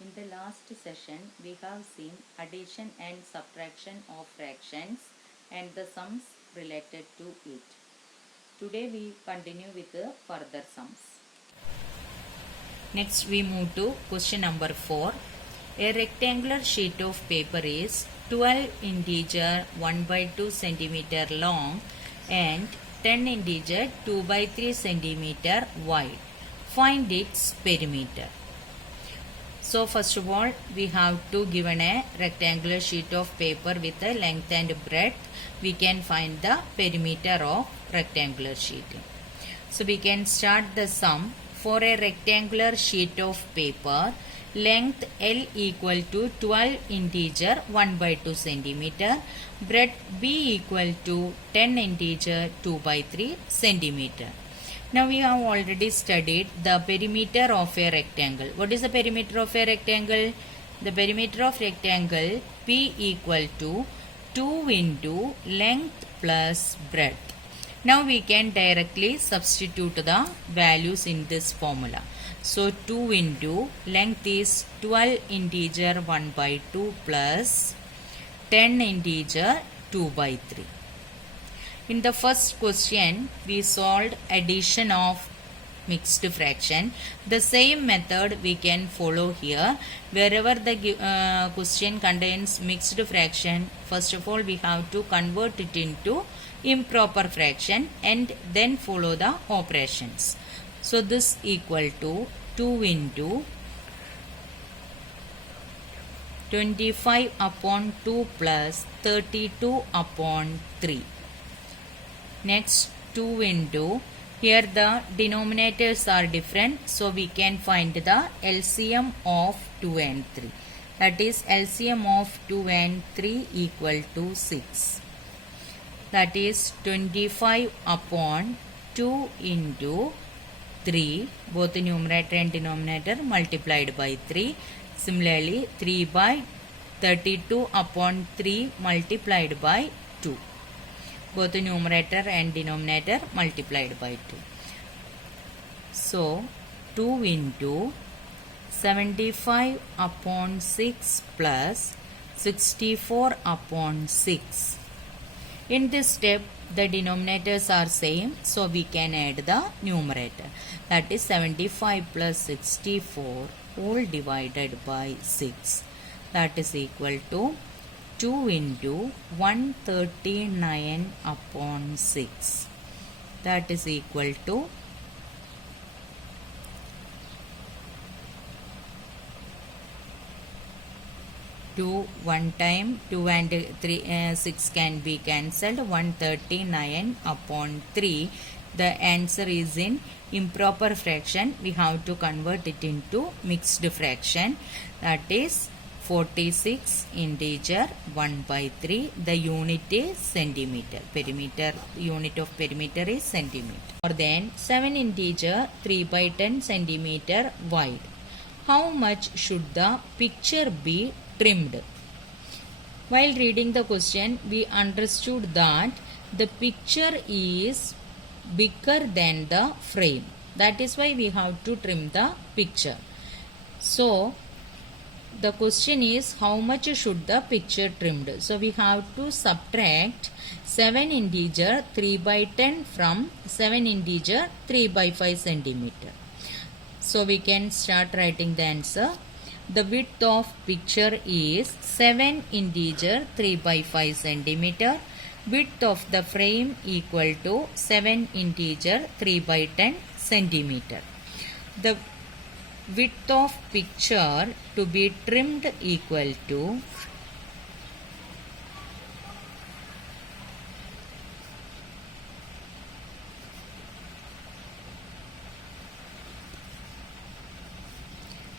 In the last session, we have seen addition and subtraction of fractions and the sums related to it. Today we continue with the further sums. Next we move to question number 4. A rectangular sheet of paper is 12 integer 1 by 2 centimeter long and 10 integer 2 by 3 centimeter wide. Find its perimeter. So first of all, we have to given a rectangular sheet of paper with a length and breadth. We can find the perimeter of rectangular sheet. So we can start the sum. For a rectangular sheet of paper, length L equal to 12 integer 1 by 2 centimeter, breadth B equal to 10 integer 2 by 3 centimeter. Now we have already studied the perimeter of a rectangle. What is the perimeter of a rectangle? The perimeter of rectangle P equal to 2 into length plus breadth. Now we can directly substitute the values in this formula. So 2 into length is 12 integer 1 by 2 plus 10 integer 2 by 3. In the first question, we solved addition of mixed fraction. The same method we can follow here. Wherever the question contains mixed fraction, first of all we have to convert it into improper fraction and then follow the operations. So this equal to 2 into 25 upon 2 plus 32 upon 3. Next 2 into, here the denominators are different, so we can find the LCM of 2 and 3. That is LCM of 2 and 3 equal to 6. That is 25 upon 2 into 3, both the numerator and denominator multiplied by 3. Similarly 3 by 32 upon 3 multiplied by 2. Both the numerator and denominator multiplied by 2. So 2 into 75 upon 6 plus 64 upon 6. In this step the denominators are same, so we can add the numerator. That is 75 plus 64 whole divided by 6. That is equal to 2 into 139 upon 6. That is equal to 2 1 time 2 and 3 6 can be cancelled. 139 upon 3. The answer is in improper fraction. We have to convert it into mixed fraction. That is 46 integer 1 by 3. The unit is centimeter. Perimeter, unit of perimeter is centimeter. Or then 7 integer 3 by 10 centimeter wide. How much should the picture be trimmed? While reading the question, we understood that the picture is bigger than the frame. That is why we have to trim the picture. So the question is how much should the picture trimmed? So we have to subtract 7 integer 3 by 10 from 7 integer 3 by 5 centimeter. So we can start writing the answer. The width of picture is 7 integer 3 by 5 centimeter. Width of the frame equal to 7 integer 3 by 10 centimeter. The width of picture to be trimmed equal to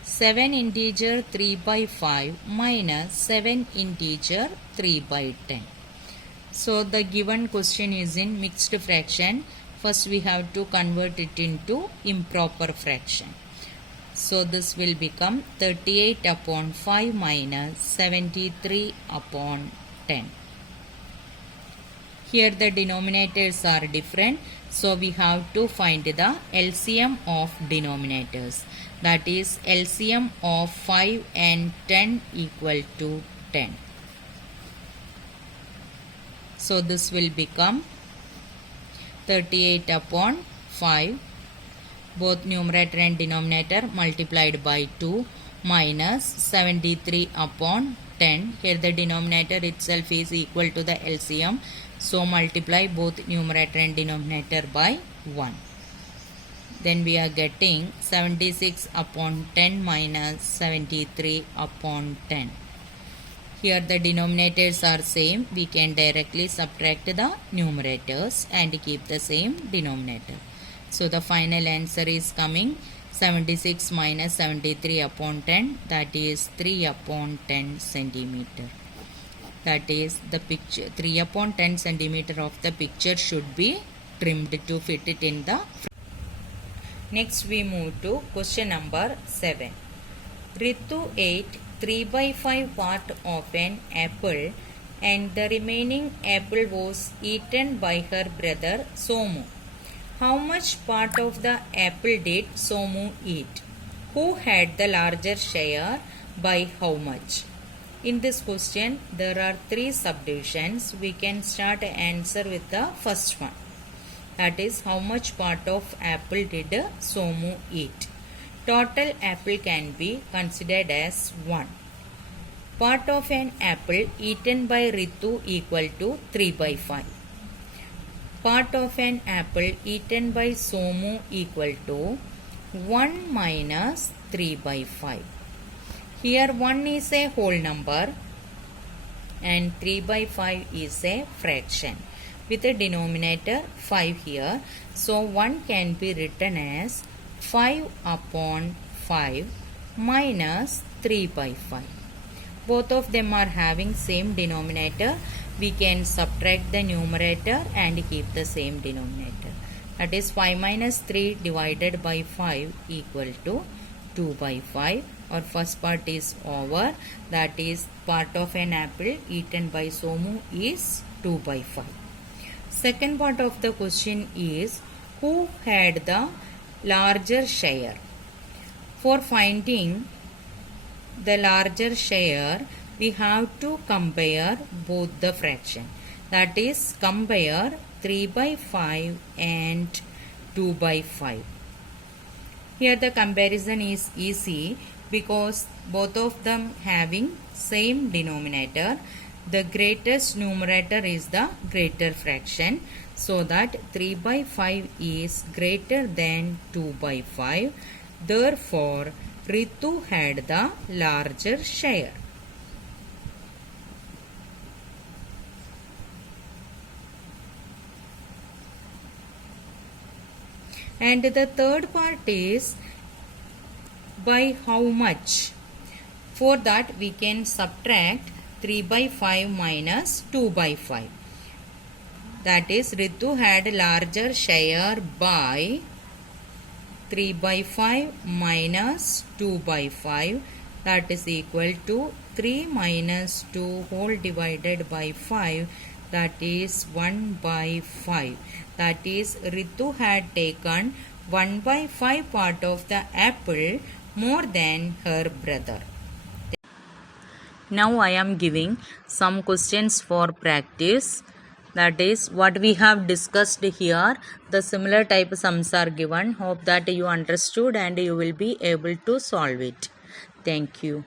7 integer 3 by 5 minus 7 integer 3 by 10. So the given question is in mixed fraction. First we have to convert it into improper fraction. So this will become 38 upon 5 minus 73 upon 10. Here the denominators are different. So we have to find the LCM of denominators. that is LCM of 5 and 10 equal to 10. So this will become 38 upon 5, both numerator and denominator multiplied by 2, minus 73 upon 10. Here the denominator itself is equal to the LCM, so multiply both numerator and denominator by 1. Then we are getting 76 upon 10 minus 73 upon 10. Here the denominators are same. We can directly subtract the numerators and keep the same denominator. So the final answer is coming 76 minus 73 upon 10, that is 3 upon 10 centimeter. That is the picture 3 upon 10 centimeter of the picture should be trimmed to fit it in the. Next we move to question number 7. Ritu ate 3 by 5 part of an apple and the remaining apple was eaten by her brother Somu. How much part of the apple did Somu eat? Who had the larger share, by how much? In this question, there are 3 subdivisions. We can start answer with the first one. That is, how much part of apple did Somu eat? Total apple can be considered as 1. Part of an apple eaten by Ritu equal to 3 by 5. Part of an apple eaten by Somu equal to 1 minus 3 by 5. Here 1 is a whole number and 3 by 5 is a fraction with a denominator 5 here. So 1 can be written as 5 upon 5 minus 3 by 5. Both of them are having same denominator. We can subtract the numerator and keep the same denominator. That is 5 minus 3 divided by 5 equal to 2 by 5. Our first part is over. That is, part of an apple eaten by Somu is 2 by 5. Second part of the question is, who had the larger share? For finding the larger share, we have to compare both the fraction. That is, compare 3 by 5 and 2 by 5. Here the comparison is easy because both of them having same denominator. The greatest numerator is the greater fraction, so that 3 by 5 is greater than 2 by 5. Therefore, Ritu had the larger share. And the third part is by how much. For that we can subtract 3 by 5 minus 2 by 5. That is, Ritu had larger share by 3 by 5 minus 2 by 5. That is equal to 3 minus 2 whole divided by 5. That is 1 by 5. That is, Ritu had taken 1 by 5 part of the apple more than her brother. Now I am giving some questions for practice. That is, what we have discussed here, the similar type sums are given. Hope that you understood and you will be able to solve it. Thank you.